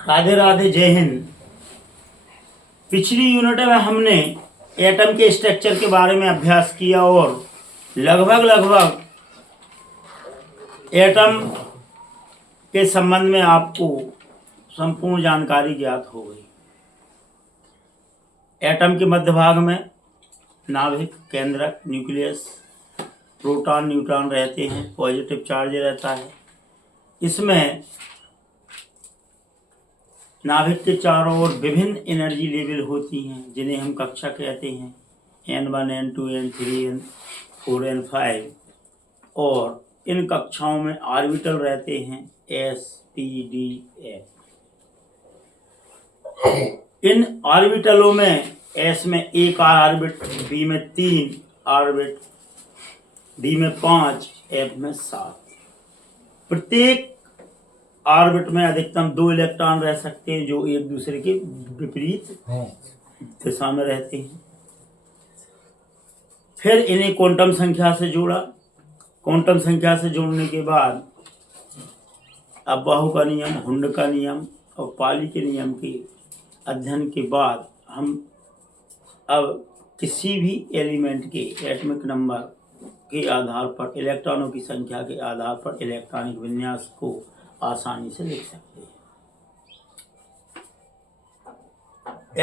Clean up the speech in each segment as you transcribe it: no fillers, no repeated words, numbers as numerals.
राधे राधे, जय हिंद। पिछली यूनिट में हमने एटम के स्ट्रक्चर के बारे में अभ्यास किया और लगभग एटम के संबंध में आपको संपूर्ण जानकारी ज्ञात हो गई। एटम के मध्य भाग में नाभिक, केंद्रक, न्यूक्लियस, प्रोटॉन न्यूट्रॉन रहते हैं, पॉजिटिव चार्ज रहता है। इसमें नाभिक के चारों ओर विभिन्न एनर्जी लेवल होती हैं जिन्हें हम कक्षा कहते हैं, N1, N2, N3, N4, N5। और इन कक्षाओं में ऑर्बिटल रहते हैं S, P, D, F। इन ऑर्बिटलों में S में 1 ऑर्बिट, B में 3 ऑर्बिट, D में 5, F में 7। प्रत्येक ऑर्बिट में अधिकतम 2 इलेक्ट्रॉन रह सकते हैं जो एक दूसरे के विपरीत दिशा में रहते हैं। फिर इन्हें क्वांटम संख्या से जोड़ा। क्वांटम संख्या से जोड़ने के बाद अब बाहु का नियम, हुंड का नियम और पाली के नियम के अध्ययन के बाद हम अब किसी भी एलिमेंट के एटॉमिक नंबर के आधार पर, इलेक्ट्रॉनों की संख्या के आधार पर इलेक्ट्रॉनिक विन्यास को आसानी से लिख सकते हैं।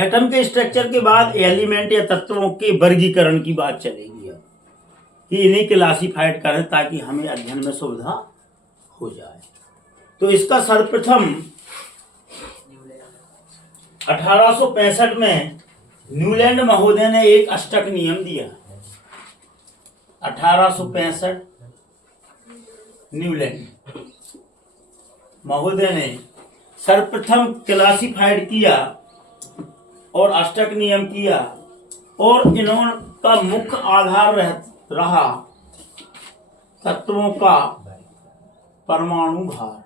एटम के स्ट्रक्चर के बाद एलिमेंट या तत्वों के वर्गीकरण की बात चलेगी अब कि इन्हें क्लासिफाइड करें ताकि हमें अध्ययन में सुविधा हो जाए। तो इसका सर्वप्रथम 1865 में न्यूलैंड महोदय ने एक अष्टक नियम दिया। 1865 न्यूलैंड महोदय ने सर्वप्रथम क्लासिफाइड किया और अष्टक नियम किया और इनका मुख्य आधार रहा तत्वों का परमाणु भार।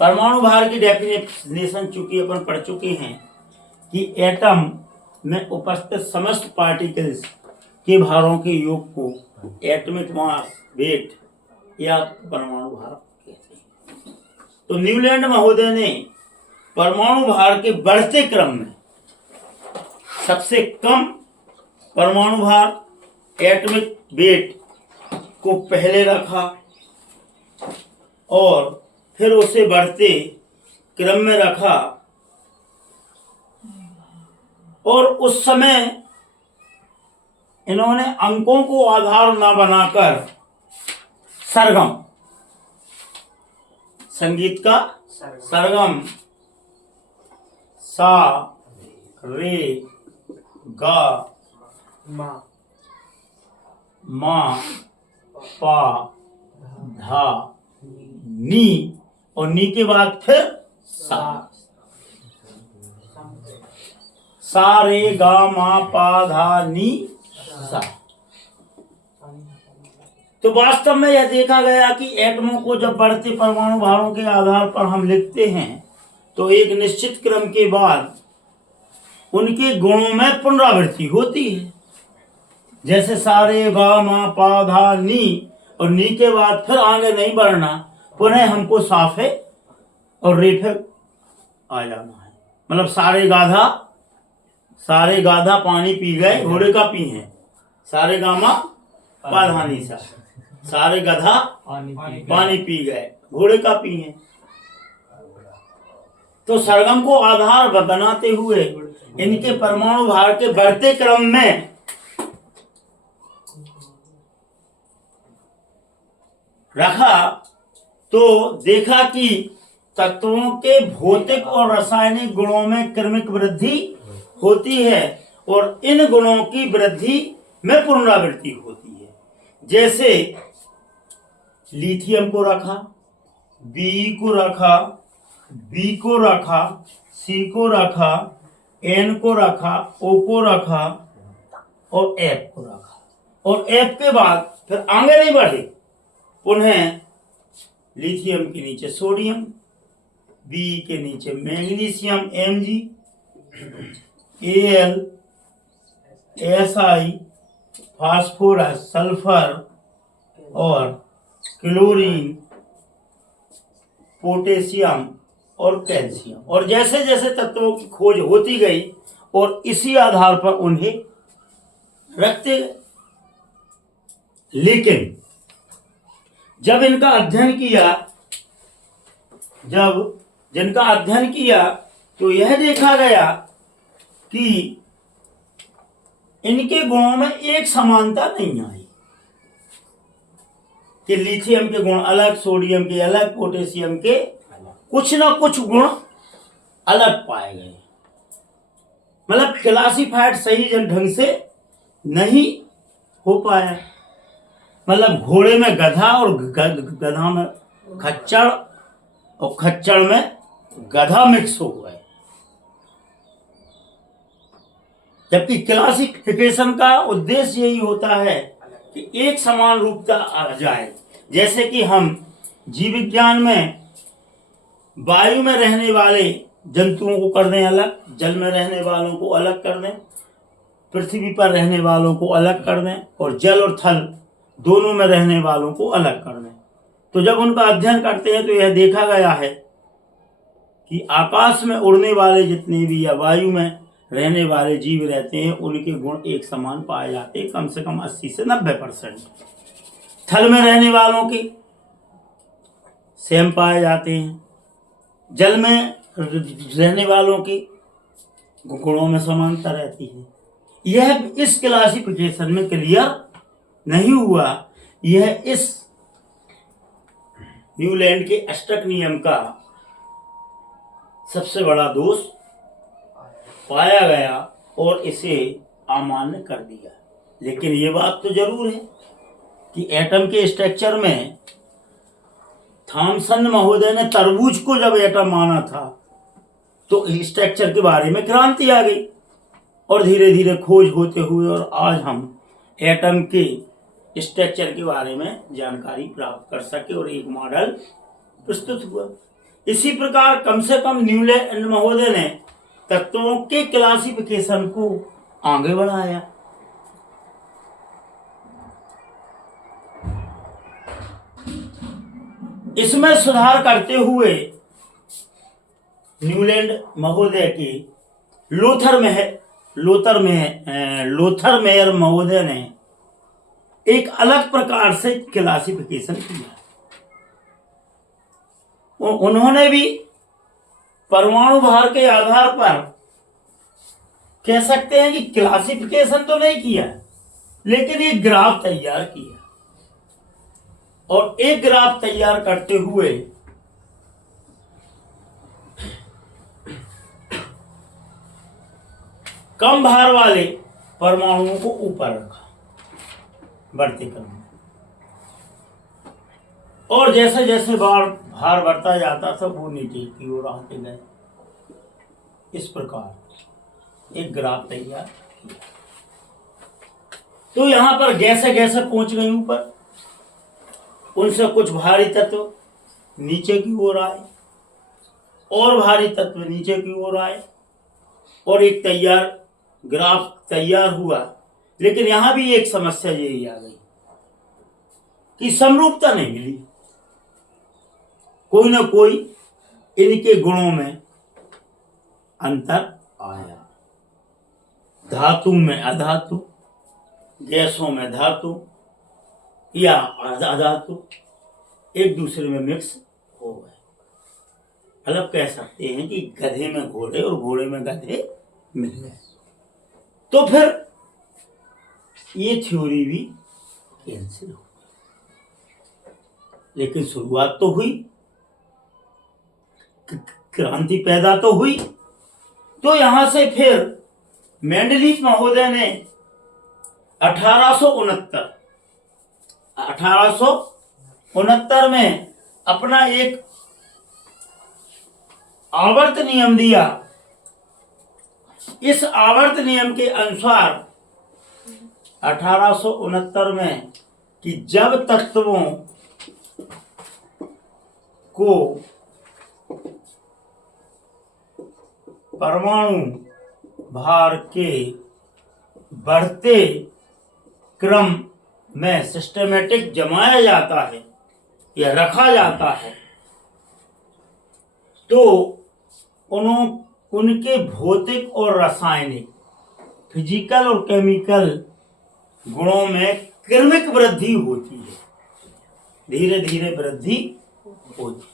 परमाणु भार की डेफिनेशन चूंकि अपन पढ़ चुके हैं कि एटम में उपस्थित समस्त पार्टिकल्स के भारों के योग को एटॉमिक मास, वेट या परमाणु भार कहते हैं। तो न्यूलैंड महोदय ने परमाणु भार के बढ़ते क्रम में सबसे कम परमाणु भार एटॉमिक वेट को पहले रखा और फिर उसे बढ़ते क्रम में रखा और उस समय इन्होंने अंकों को आधार न बनाकर सरगम, संगीत का सरगम, सा, रे, गा, मा, पा, धा, नी और नी के बाद फिर सा। सा, रे, गा, मा, पा, धा, नी, सा। तो वास्तव में यह देखा गया कि एटमों को जब बढ़ते परमाणु भारों के आधार पर हम लिखते हैं तो एक निश्चित क्रम के बाद उनके गुणों में पुनरावृत्ति होती है। जैसे सारे, गा, मा, पा, धा, नी और नी के बाद फिर आगे नहीं बढ़ना, पुनः हमको साफे और रेफे आ जाना है। मतलब सारे गाधा पानी पी गए, घोड़े का पी है। सारे गामा पाधानी सा, सारे गधा पानी पी गए, घोड़े का पी है। तो सरगम को आधार बनाते हुए इनके परमाणु भार के बढ़ते क्रम में रखा तो देखा कि तत्वों के भौतिक और रासायनिक गुणों में क्रमिक वृद्धि होती है और इन गुणों की वृद्धि में पुनरावृत्ति होती है। जैसे लिथियम को रखा, बी को रखा, बी को रखा, सी को रखा, एन को रखा, ओ को रखा और एफ को रखा और एफ के बाद फिर आगे नहीं बढ़े, पुनः लिथियम के नीचे सोडियम, बी के नीचे magnesium Mg, Al, Si, phosphorus, sulphur और क्लोरीन पोटेशियम और कैल्शियम, और जैसे जैसे तत्वों की खोज होती गई और इसी आधार पर उन्हें रखते गए। लेकिन जब जिनका अध्ययन किया तो यह देखा गया कि इनके गुणों में एक समानता नहीं आई, कि लिथियम के गुण अलग, सोडियम के अलग, पोटेशियम के कुछ ना कुछ गुण अलग पाए गए। मतलब क्लासिफाइड सही ढंग से नहीं हो पाया। मतलब घोड़े में गधा और गधा में खच्चर और खच्चर में गधा मिक्स हो गए। जबकि क्लासिफिकेशन का उद्देश्य यही होता है कि एक समान रूपता आ जाए। जैसे कि हम जीव विज्ञान में वायु में रहने वाले जंतुओं को कर दें अलग, जल में रहने वालों को अलग कर दें, पृथ्वी पर रहने वालों को अलग कर दें, और जल और थल दोनों में रहने वालों को अलग कर दें। तो जब उनका अध्ययन करते हैं तो यह देखा गया है कि आकाश में उड़ने वाले जितने भी या वायु में रहने वाले जीव रहते हैं उनके गुण एक समान पाए जाते हैं, कम से कम 80 से 90%। थल में रहने वालों के सेम पाए जाते हैं, जल में रहने वालों के गुणों में समानता रहती है। यह इस क्लासिफिकेशन में क्लियर नहीं हुआ। यह इस न्यूलैंड के अष्टक नियम का सबसे बड़ा दोष पाया गया और इसे अमान्य कर दिया। लेकिन ये बात तो जरूर है कि एटम के स्ट्रक्चर में थॉमसन महोदय ने तरबूज को जब एटम माना था तो स्ट्रक्चर के बारे में क्रांति आ गई, और धीरे धीरे खोज होते हुए और आज हम एटम के स्ट्रक्चर के बारे में जानकारी प्राप्त कर सके और एक मॉडल प्रस्तुत हुआ। इसी प्रकार कम से कम न्यूलैंड महोदय ने तत्वों के क्लासिफिकेशन को आगे बढ़ाया। इसमें सुधार करते हुए न्यूलैंड महोदय की लोथर मेयर महोदय ने एक अलग प्रकार से क्लासिफिकेशन किया। उन्होंने भी परमाणु भार के आधार पर कह सकते हैं कि क्लासिफिकेशन तो नहीं किया, लेकिन एक ग्राफ तैयार किया, और एक ग्राफ तैयार करते हुए कम भार वाले परमाणुओं को ऊपर रखा बढ़ते क्रम में, और जैसे जैसे भार बढ़ता जाता था वो नीचे की ओर आते गए। इस प्रकार एक ग्राफ तैयार किया। तो यहां पर गैसे गैसे पहुंच गई ऊपर, उनसे कुछ भारी तत्व नीचे की ओर आए और भारी तत्व नीचे की ओर आए, और एक ग्राफ तैयार हुआ। लेकिन यहां भी एक समस्या यही आ गई कि समरूपता नहीं मिली। कोई ना कोई इनके गुणों में अंतर आया। धातु में अधातु, गैसों में धातु या अधातु एक दूसरे में मिक्स हो गए। मतलब कह सकते हैं कि गधे में घोड़े और घोड़े में गधे मिल गए। तो फिर ये थ्योरी भी कैंसिल हो गई। लेकिन शुरुआत तो हुई, क्रांति पैदा तो हुई। तो यहां से फिर मेंडलीफ महोदय ने 1869 में अपना एक आवर्त नियम दिया। इस आवर्त नियम के अनुसार 1869 में कि जब तत्वों को परमाणु भार के बढ़ते क्रम में सिस्टमेटिक जमाया जाता है या रखा जाता है, तो उनके भौतिक और रासायनिक, फिजिकल और केमिकल गुणों में क्रमिक वृद्धि होती है, धीरे धीरे वृद्धि होती है।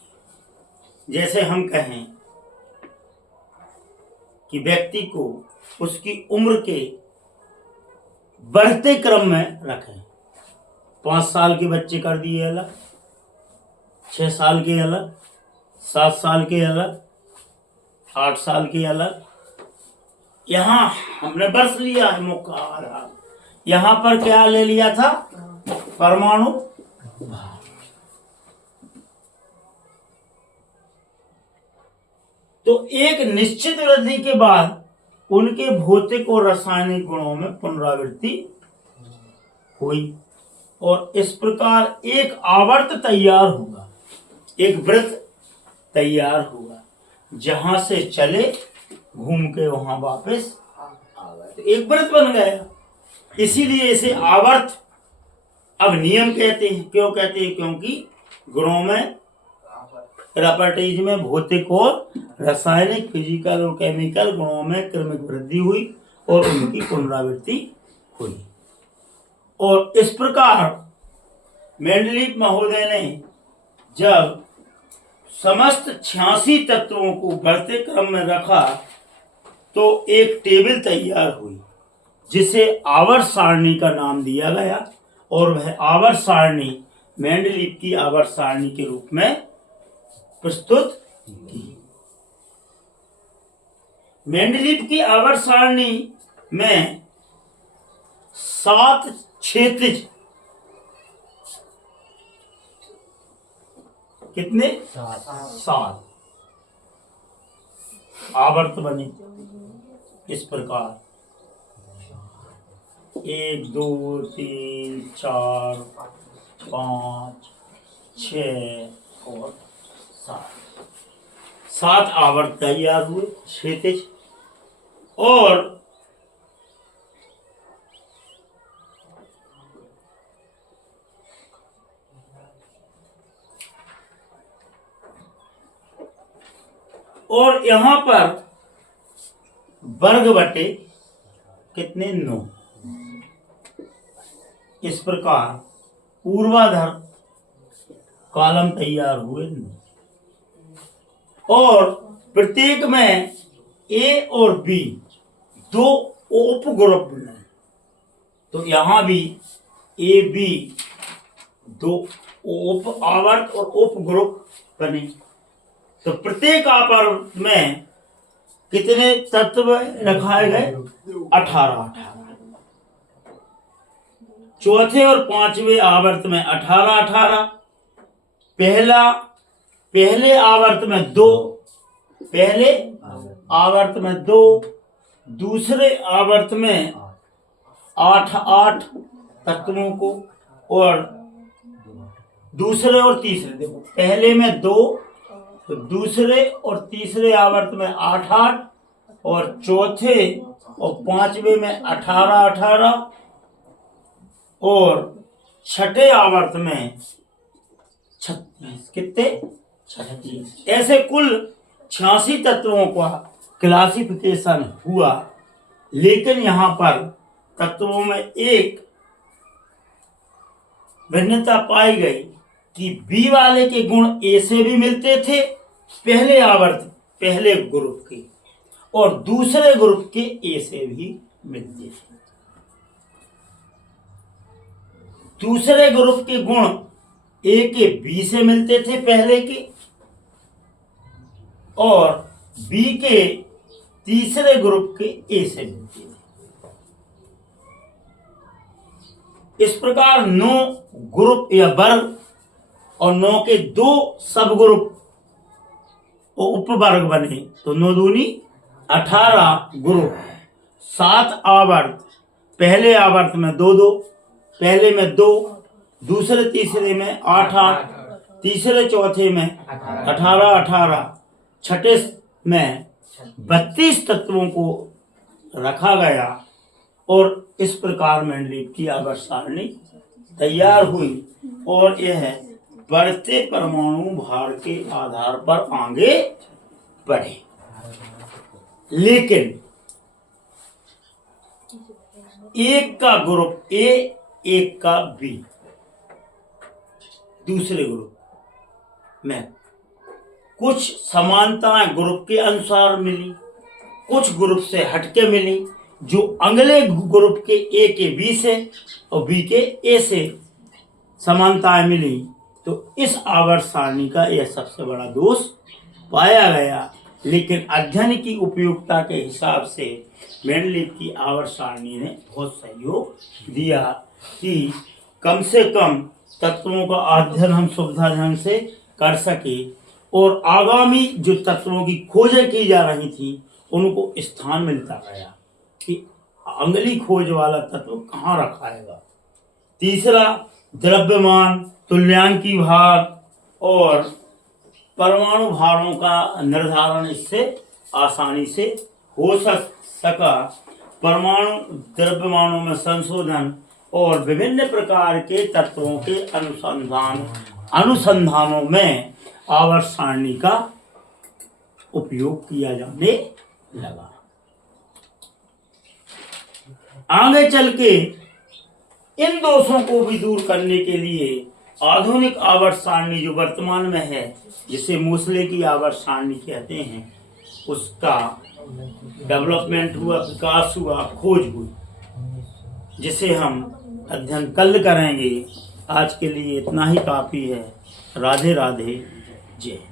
जैसे हम कहें कि व्यक्ति को उसकी उम्र के बढ़ते क्रम में रखें। 5 साल के बच्चे कर दिए अलग, 6 साल के अलग, 7 साल के अलग, 8 साल के अलग। यहाँ हमने वर्ष लिया है मुख्य आधार, यहाँ पर क्या ले लिया था? परमाणु भार। तो एक निश्चित वृद्धि के बाद उनके भौतिक और रासायनिक गुणों में पुनरावृत्ति हुई और इस प्रकार एक आवर्त तैयार हुआ, एक वृत्त तैयार हुआ, जहां से चले घूम के वहां वापस आ गए, तो एक वृत्त बन गया। इसीलिए इसे आवर्त अब नियम कहते हैं। क्यों कहते हैं? क्योंकि गुणों में, प्रॉपर्टीज में भौतिक और रासायनिक, फिजिकल और केमिकल गुणों में क्रमिक वृद्धि हुई और उनकी पुनरावृत्ति हुई। और इस प्रकार मेंडलीव महोदय ने जब समस्त 86 तत्वों को बढ़ते क्रम में रखा तो एक टेबल तैयार हुई जिसे आवर्त सारणी का नाम दिया गया और वह आवर्त सारणी मेंडलीव की आवर्त सारणी के रूप में प्रस्तुत की। मेंडलीव की आवर्त सारणी में 7 क्षैतिज, कितने? 7 आवर्त बने इस प्रकार 1 2 3 4 5 6 और 7 आवर्त तैयार हुए क्षैतिज। और यहां पर वर्ग बटे कितने? 9। इस प्रकार ऊर्ध्वाधर कॉलम तैयार हुए 9 और प्रत्येक में ए और बी 2 उप ग्रुप बने। तो यहां भी ए बी 2 उप आवर्त और उप ग्रुप बने। तो प्रत्येक आवर्त में कितने तत्व रखाए गए? 18। चौथे और 5वें आवर्त में 18। पहले आवर्त में 2, पहले आवर्त में 2, दूसरे आवर्त में 8 तत्वों को, और दूसरे और तीसरे, देखो पहले में 2, तो दूसरे और तीसरे आवर्त में 8 और चौथे और 5वें में 18 और छठे आवर्त में 36। कितने? 36। ऐसे कुल 86 तत्वों का क्लासिफिकेशन हुआ। लेकिन यहां पर तत्वों में एक भिन्नता पाई गई कि बी वाले के गुण ए से भी मिलते थे पहले आवर्त, पहले ग्रुप के, और दूसरे ग्रुप के ए से भी मिलते थे। दूसरे ग्रुप के गुण ए के बी से मिलते थे पहले के, और बी के तीसरे ग्रुप के ए से मिलते थे। इस प्रकार 9 ग्रुप या वर्ग और 9 के 2 सब ग्रुप और उपवर्ग बने। तो 9 दूनी 18 ग्रुप, 7 आवर्त, पहले आवर्त में 2, पहले में 2, दूसरे तीसरे में 8, तीसरे चौथे में 18, छठे में 32 तत्वों को रखा गया और इस प्रकार मेंडलीव की आवर्त सारणी तैयार हुई और यह बढ़ते परमाणु भार के आधार पर आगे बढ़े। लेकिन एक का ग्रुप ए, एक का बी, दूसरे ग्रुप में कुछ समानताएं ग्रुप के अनुसार मिली, कुछ ग्रुप से हटके मिली, जो अगले ग्रुप के ए के बी से और बी के ए से समानताएं मिली, तो इस आवर्त सारणी का यह सबसे बड़ा दोष पाया गया। लेकिन अध्ययन की उपयोगिता के हिसाब से मेंडलीव की आवर्त सारणी ने बहुत सहयोग दिया कि कम से कम तत्वों का अध्ययन हम सुविधाजनक से कर सके और आगामी जो तत्वों की खोजें की जा रही थी उनको स्थान मिलता गया कि अगली खोज वाला तत्व कहाँ रखाएगा। तीसरा, द्रव्यमान, तुल्यांकी भार और परमाणु भारों का निर्धारण इससे आसानी से हो सका। परमाणु द्रव्यमानों में संशोधन और विभिन्न प्रकार के तत्वों के अनुसंधानों में आवर्त सारणी का उपयोग किया जाने लगा। आगे चल के इन दोषों को भी दूर करने के लिए आधुनिक आवर्त सारणी जो वर्तमान में है, जिसे मोसले की आवर्त सारणी कहते हैं, उसका डेवलपमेंट हुआ, विकास हुआ, खोज हुई, जिसे हम अध्ययन कल करेंगे। आज के लिए इतना ही काफ़ी है। राधे राधे, जय।